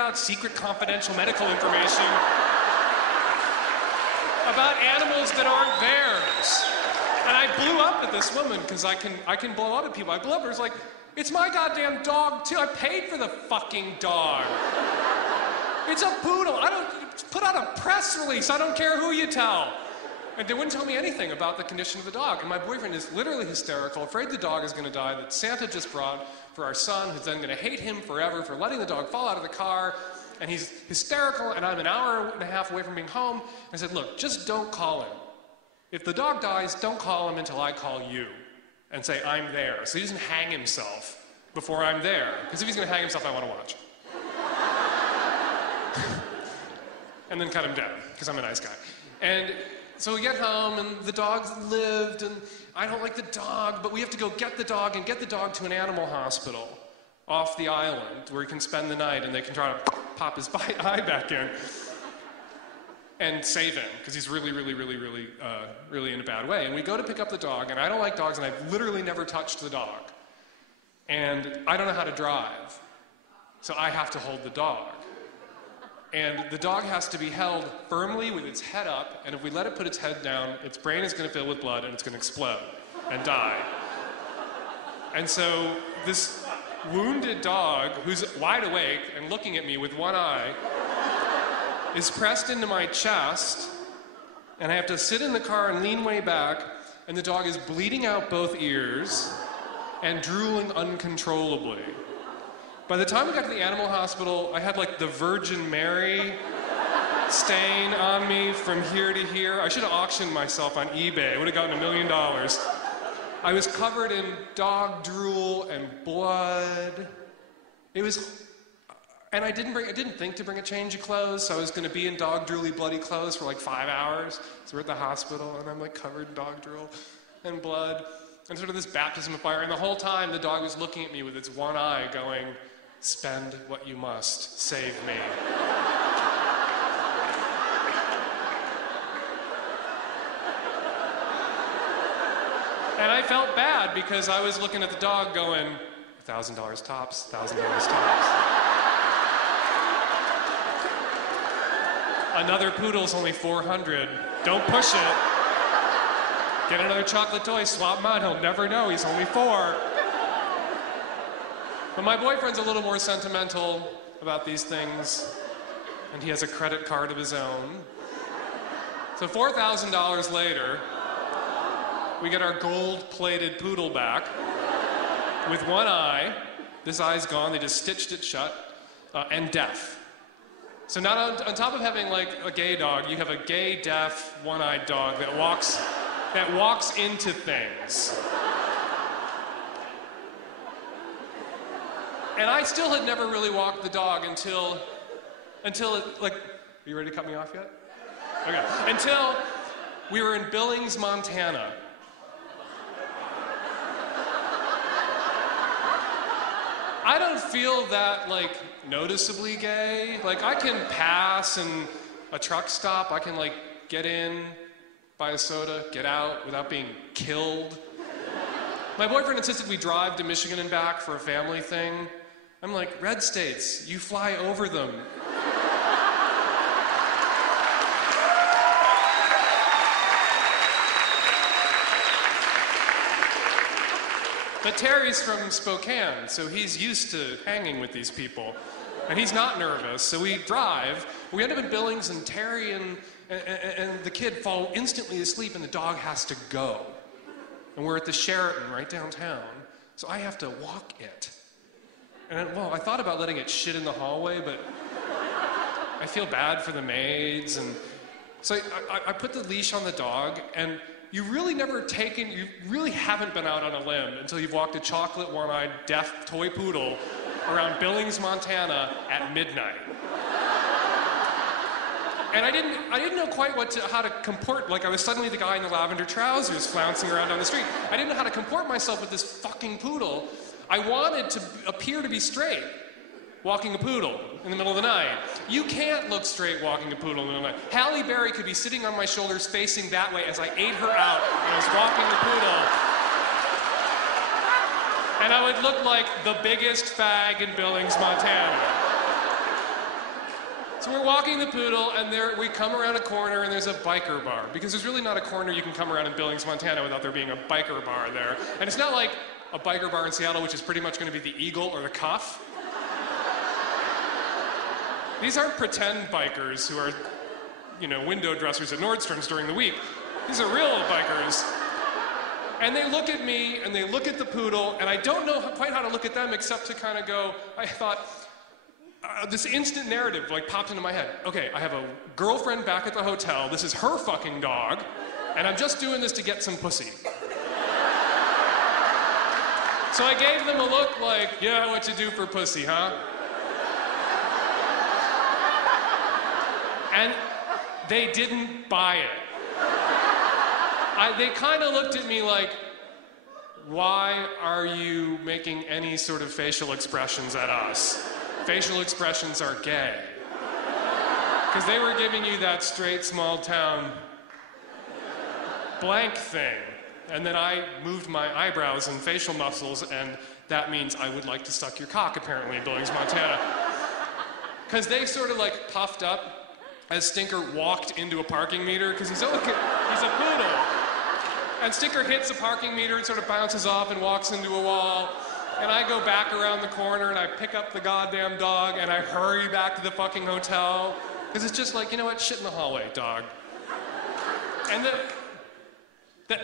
out secret confidential medical information about animals that aren't theirs. And I blew up at this woman because I can blow up at people. I blew up. It was like, it's my goddamn dog too. I paid for the fucking dog. It's a poodle. I don't put out a press release. I don't care who you tell. And they wouldn't tell me anything about the condition of the dog. And my boyfriend is literally hysterical, afraid the dog is going to die, that Santa just brought for our son, who's then going to hate him forever for letting the dog fall out of the car. And he's hysterical, and I'm an hour and a half away from being home. I said, look, just don't call him. If the dog dies, don't call him until I call you and say, I'm there. So he doesn't hang himself before I'm there. Because if he's going to hang himself, I want to watch. And then cut him down, because I'm a nice guy. And so we get home, and the dog's lived, and I don't like the dog, but we have to go get the dog and get the dog to an animal hospital off the island where he can spend the night, and they can try to pop his eye back in and save him, because he's really in a bad way. And we go to pick up the dog, and I don't like dogs, and I've literally never touched the dog. And I don't know how to drive, so I have to hold the dog. And the dog has to be held firmly with its head up, and if we let it put its head down, its brain is going to fill with blood, and it's going to explode and die. And so this wounded dog, who's wide awake and looking at me with one eye, is pressed into my chest, and I have to sit in the car and lean way back, and the dog is bleeding out both ears and drooling uncontrollably. By the time we got to the animal hospital, I had like the Virgin Mary stain on me from here to here. I should have auctioned myself on eBay. I would have gotten $1 million. I was covered in dog drool and blood. It was, and I didn't think to bring a change of clothes, so I was going to be in dog drooly, bloody clothes for like 5 hours. So we're at the hospital, and I'm like covered in dog drool and blood, and sort of this baptism of fire. And the whole time, the dog was looking at me with its one eye, going, "Spend what you must, save me." And I felt bad because I was looking at the dog going, $1,000 tops, $1,000 tops. Another poodle's only $400. Don't push it. Get another chocolate toy, swap him out, he'll never know, he's only 4. But my boyfriend's a little more sentimental about these things, and he has a credit card of his own. So $4,000 later, we get our gold-plated poodle back with one eye. This eye's gone, they just stitched it shut, and deaf. So now on top of having like a gay dog, you have a gay, deaf, one-eyed dog that walks into things. And I still had never really walked the dog until it, like, are you ready to cut me off yet? Okay. Until we were in Billings, Montana. I don't feel that, like, noticeably gay. Like, I can pass in a truck stop. I can, like, get in, buy a soda, get out without being killed. My boyfriend insisted we drive to Michigan and back for a family thing. I'm like, red states, you fly over them. But Terry's from Spokane, so he's used to hanging with these people. And he's not nervous, so we drive. We end up in Billings, and Terry and the kid fall instantly asleep, and the dog has to go. And we're at the Sheraton right downtown, so I have to walk it. And well, I thought about letting it shit in the hallway, but I feel bad for the maids. And so I put the leash on the dog, and you really haven't been out on a limb until you've walked a chocolate, one-eyed, deaf toy poodle around Billings, Montana at midnight. And I didn't know quite how to comport. Like, I was suddenly the guy in the lavender trousers flouncing around down the street. I didn't know how to comport myself with this fucking poodle. I wanted to appear to be straight, walking a poodle in the middle of the night. You can't look straight walking a poodle in the middle of the night. Halle Berry could be sitting on my shoulders facing that way as I ate her out and I was walking the poodle. And I would look like the biggest fag in Billings, Montana. So we're walking the poodle, and we come around a corner, and there's a biker bar. Because there's really not a corner you can come around in Billings, Montana without there being a biker bar there. And it's not like a biker bar in Seattle, which is pretty much going to be the Eagle or the Cuff. These aren't pretend bikers who are, window dressers at Nordstrom's during the week. These are real bikers. And they look at me, and they look at the poodle, and I don't know quite how to look at them except to kind of go, I thought, this instant narrative popped into my head. Okay, I have a girlfriend back at the hotel. This is her fucking dog, and I'm just doing this to get some pussy. So I gave them a look like, yeah, what you do for pussy, huh? And they didn't buy it. They kind of looked at me like, why are you making any sort of facial expressions at us? Facial expressions are gay. Because they were giving you that straight small town blank thing. And then I moved my eyebrows and facial muscles, and that means I would like to suck your cock, apparently, in Billings, Montana. Because they sort of puffed up as Stinker walked into a parking meter, because he's a poodle. And Stinker hits a parking meter and sort of bounces off and walks into a wall. And I go back around the corner and I pick up the goddamn dog and I hurry back to the fucking hotel. Because it's just like, you know what, shit in the hallway, dog. And the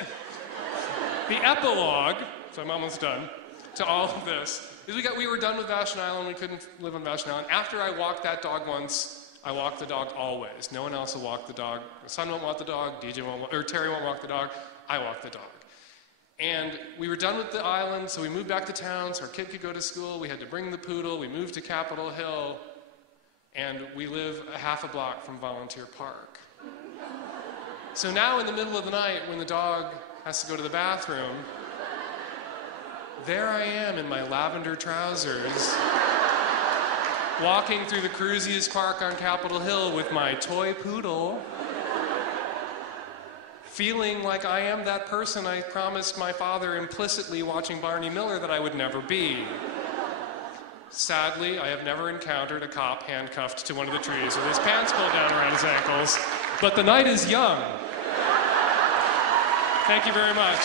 epilogue, so I'm almost done, to all of this, is we were done with Vashon Island, we couldn't live on Vashon Island. After I walked that dog once, I walk the dog always. No one else will walk the dog. My son won't walk the dog, Terry won't walk the dog, I walk the dog. And we were done with the island, so we moved back to town so our kid could go to school. We had to bring the poodle. We moved to Capitol Hill, and we live a half a block from Volunteer Park. So now in the middle of the night, when the dog has to go to the bathroom, there I am in my lavender trousers, walking through the cruisiest park on Capitol Hill with my toy poodle, feeling like I am that person I promised my father implicitly watching Barney Miller that I would never be. Sadly, I have never encountered a cop handcuffed to one of the trees with his pants pulled down around his ankles, but the night is young. Thank you very much.